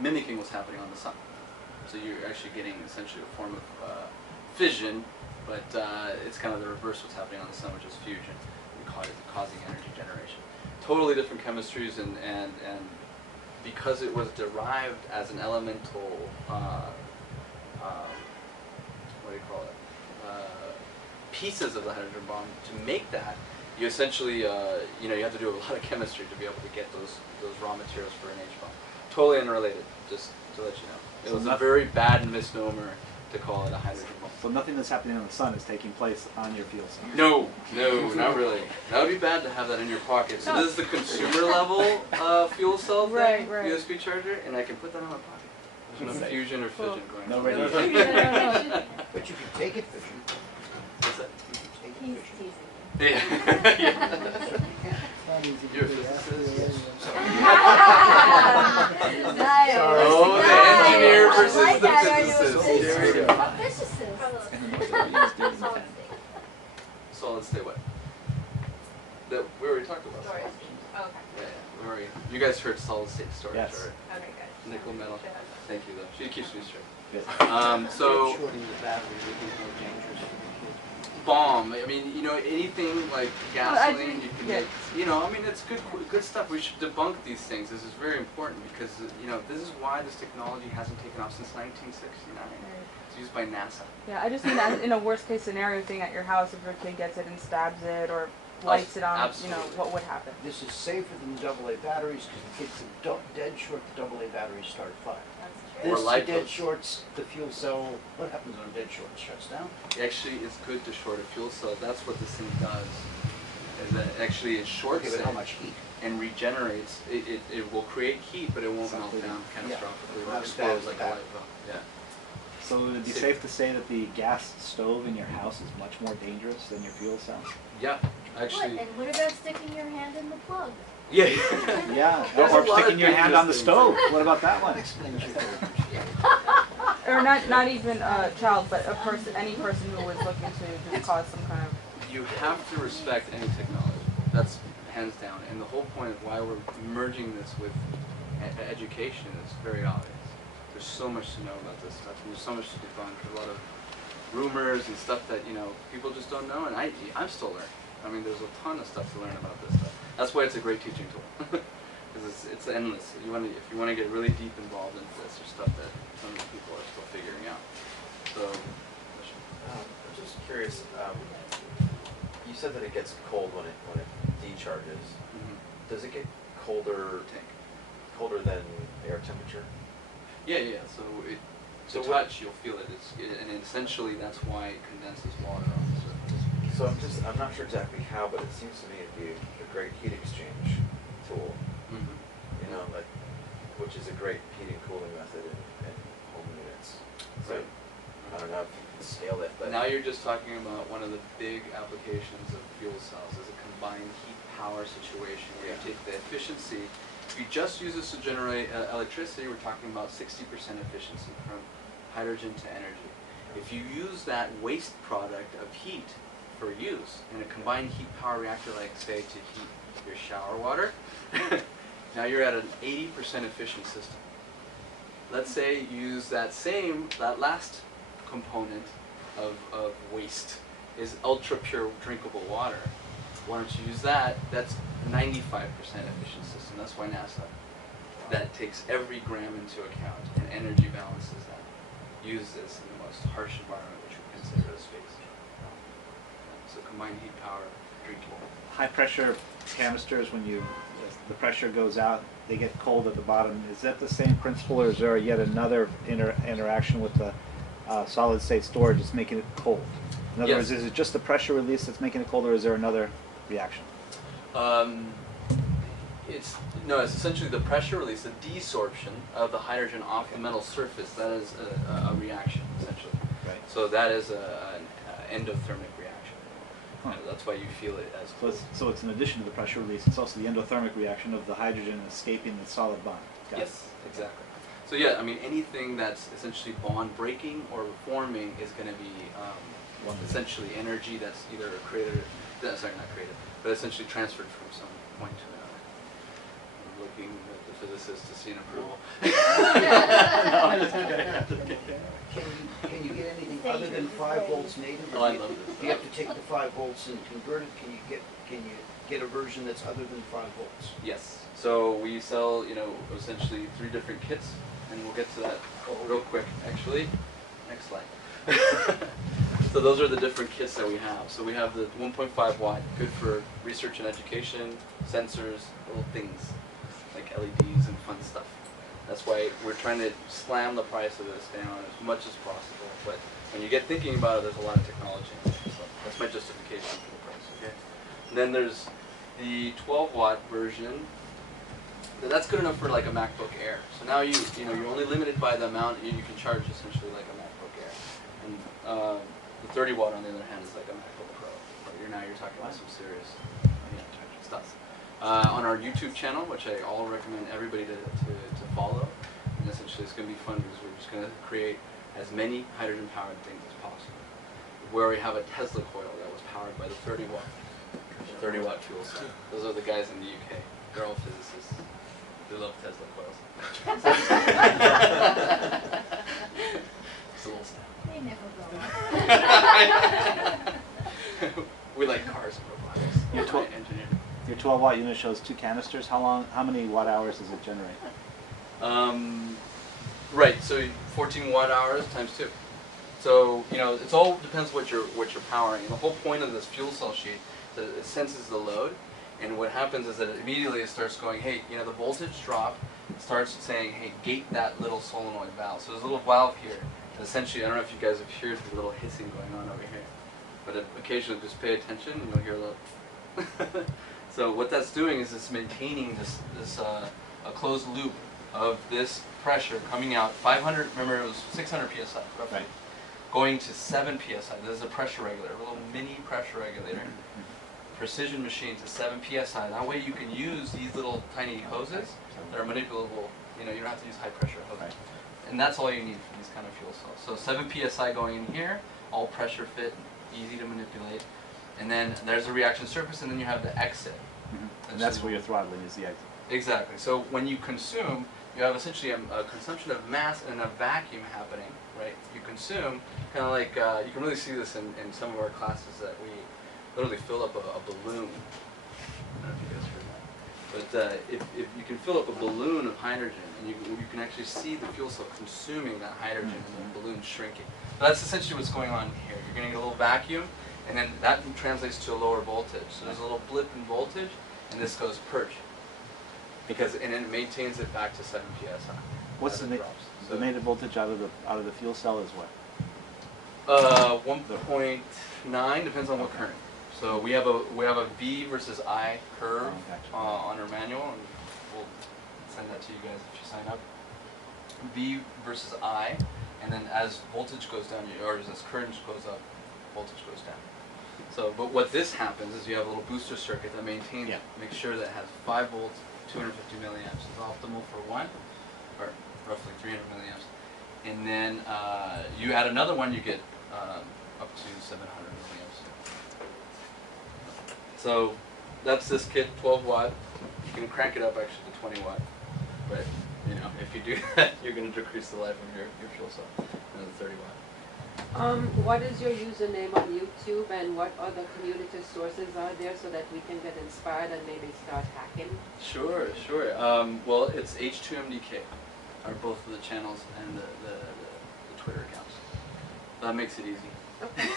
mimicking what's happening on the sun. So you're actually getting essentially a form of fission, but it's kind of the reverse of what's happening on the sun, which is fusion, causing energy generation. Totally different chemistries, and because it was derived as an elemental, what do you call it, pieces of the hydrogen bomb, to make that, you essentially, you have to do a lot of chemistry to be able to get those raw materials for an H-bomb. Totally unrelated, just to let you know. It was a very bad misnomer to call it a hydrogen bomb. So nothing that's happening on the sun is taking place on your fuel cell? No, not really. That would be bad to have that in your pocket. So this is the consumer level fuel cell thing, right. USB charger, and I can put that in my pocket. There's no fusion or fission going no on. radiation. But you can take it fishing. What's that? You can take it fishing. Yeah. You're a physicist? Nice. Oh, the engineer versus I like the that. physicist. There we go. Yeah. Physicist. Solid state what? That we already talked about. Storage. Oh, okay. Yeah, we already. You guys heard solid state storage, Yes. right? Okay, good. Nickel metal. Thank you, though. She keeps me straight. Yes. So Shorting the battery would be more dangerous for the kid. bomb. I mean, anything like gasoline, you can get. I mean, it's good stuff. We should debunk these things. This is very important because this is why this technology hasn't taken off since 1969. It's used by NASA. Yeah, I just mean that in a worst case scenario thing at your house, if your kid gets it and stabs it or lights it on, Absolutely. what would happen? This is safer than AA batteries because the kids are dead short the AA batteries start fire. Or This light dead bulbs. shorts the fuel cell. What happens when a dead short? It shuts down? Actually, it's good to short a fuel cell. That's what this thing does. Is that actually it shorts Okay, but it how much heat? and regenerates. It will create heat, but it won't melt Something- down catastrophically. It Not won't as bad explode as like a that. light bulb. Yeah. So would it be safe to say that the gas stove in your house is much more dangerous than your fuel cell? Yeah. Actually. And what about sticking your hand in the plug? Yeah. Yeah, There's a or lot of sticking your hand on the dangerous stove. things. What about that one? Explains your Or not even a child, but any person who was looking to cause some kind of. You have to respect any technology. That's hands down. And the whole point of why we're merging this with education is very obvious. There's so much to know about this stuff, and there's so much to debunk. There's a lot of rumors and stuff that people just don't know, and I'm still learning. I mean, there's a ton of stuff to learn about this stuff. That's why it's a great teaching tool, because it's endless. If you want to get really deep involved into this, there's stuff that some of the people are still figuring out. So, I'm just curious. You said that it gets cold when it decharges. Does it get colder than air temperature? Yeah. So to touch, you'll feel it. And essentially that's why it condenses water on the surface. So I'm not sure exactly how, but it seems to me it'd be a great heat exchange tool. Which is a great heating cooling method in home units. So Right. I don't know if you can scale it, but Now you're just talking about one of the big applications of fuel cells is a combined heat power situation where you take the efficiency. If you just use this to generate electricity, we're talking about 60% efficiency from hydrogen to energy. If you use that waste product of heat for use in a combined heat power reactor, like say to heat your shower water, now you're at an 80% efficient system. Let's say you use that last component of waste is ultra pure drinkable water. Why don't you use that? That's 95% efficient system. That's why NASA, that takes every gram into account and energy balances that. Use this in the most harsh environment which we consider as space. So combined heat power, drinkable. High pressure canisters, when the pressure goes out, they get cold at the bottom. Is that the same principle, or is there yet another interaction with the solid state storage that's making it cold? In other words, is it just the pressure release that's making it cold, or is there another reaction? It's essentially the pressure release, the desorption of the hydrogen off the metal surface. That is a reaction, essentially. Right. So that is an endothermic reaction. That's why you feel it as cold. So it's in addition to the pressure release, it's also the endothermic reaction of the hydrogen escaping the solid bond. Got it. Yes, exactly. So yeah, I mean anything that's essentially bond breaking or reforming is going to be essentially energy that's either created, not created, but essentially transferred from some point to another. looking at the physicist to see an approval. Can you get anything other than 5 volts native? Oh, I love this. Do you have to take the 5 volts and convert it? Can you get a version that's other than 5 volts? Yes. So we sell, essentially 3 different kits, and we'll get to that real quick, actually. Next slide. So those are the different kits that we have. So we have the 1.5 watt, good for research and education, sensors, little things like LEDs and fun stuff. That's why we're trying to slam the price of this down as much as possible. But when you get thinking about it, there's a lot of technology in there. So that's my justification for the price. Okay. And then there's the 12 watt version. That's good enough for like a MacBook Air. So now you're only limited by the amount you can charge essentially like a MacBook Air. And the 30 watt on the other hand is like a MacBook Pro. But you're talking about some serious stuff. On our YouTube channel, which I all recommend everybody to follow, and essentially it's going to be fun because we're just going to create as many hydrogen powered things as possible. Where we have a Tesla coil that was powered by the 30 watt fuel cell. Those are the guys in the UK. They're all physicists. They love Tesla coils. It's a little snap. They never go. We like cars and robotics. Your 12 engineer. Your 12 watt unit shows 2 canisters. How many watt hours does it generate? Right. So 14 watt hours times 2. So it all depends what you're powering. The whole point of this fuel cell sheet is that it senses the load, and what happens is that immediately it starts going, hey, the voltage drop starts saying, hey, gate that little solenoid valve. So there's a little valve here. And essentially, I don't know if you guys have heard the little hissing going on over here, but occasionally just pay attention and you'll hear a little. So what that's doing is it's maintaining this a closed loop of this pressure coming out 500. Remember, it was 600 psi roughly, Right. going to 7 psi. This is a pressure regulator, a little mini pressure regulator. Precision machine to 7 psi. That way you can use these little tiny hoses that are manipulable. You don't have to use high pressure hoses. Right. And that's all you need for these kind of fuel cells. So 7 psi going in here, all pressure fit, easy to manipulate. And then there's a reaction surface, and then you have the exit. And that's where your throttling is the exit. Exactly. So when you consume, you have essentially a consumption of mass and a vacuum happening, right? You consume, kind of like, you can really see this in some of our classes that we literally fill up a balloon. I don't know if you guys heard that. But if you can fill up a balloon of hydrogen, and you can actually see the fuel cell consuming that hydrogen and the balloon shrinking. But that's essentially what's going on here. You're getting a little vacuum, and then that translates to a lower voltage. So there's a little blip in voltage, and this goes purge. And it maintains it back to 7 psi. What's the native voltage out of the fuel cell is what? 1.9 depends on what current. So we have a V versus I curve on our manual, and we'll send that to you guys if you sign up. V versus I, and then as voltage goes down, or as current goes up, voltage goes down. So, but what this happens is you have a little booster circuit that maintains, makes sure that it has 5 volts, 250 milliamps is optimal for one, or roughly 300 milliamps. And then you add another one, you get up to 700 milliamps. So that's this kit, 12 watt. You can crank it up actually to 20 watt. But if you do that, you're going to decrease the life of your fuel cell. Another 30 watt. What is your username on YouTube, and what other community sources are there so that we can get inspired and maybe start hacking? Sure. Well, it's H2MDK, are both of the channels and the Twitter accounts. That makes it easy. Okay.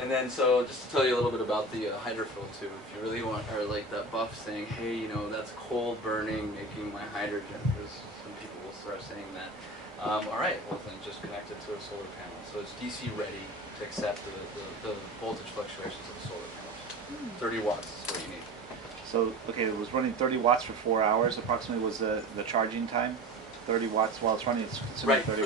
And then, so just to tell you a little bit about the hydrophil too, if you really want, or like that buff saying, hey, that's cold burning, making my hydrogen, because some people will start saying that. All right, well then just connect it to a solar panel. So it's DC ready to accept the voltage fluctuations of the solar panel. 30 watts is what you need. So, okay, it was running 30 watts for 4 hours approximately was the charging time. 30 watts while it's running, it's consuming Right. 30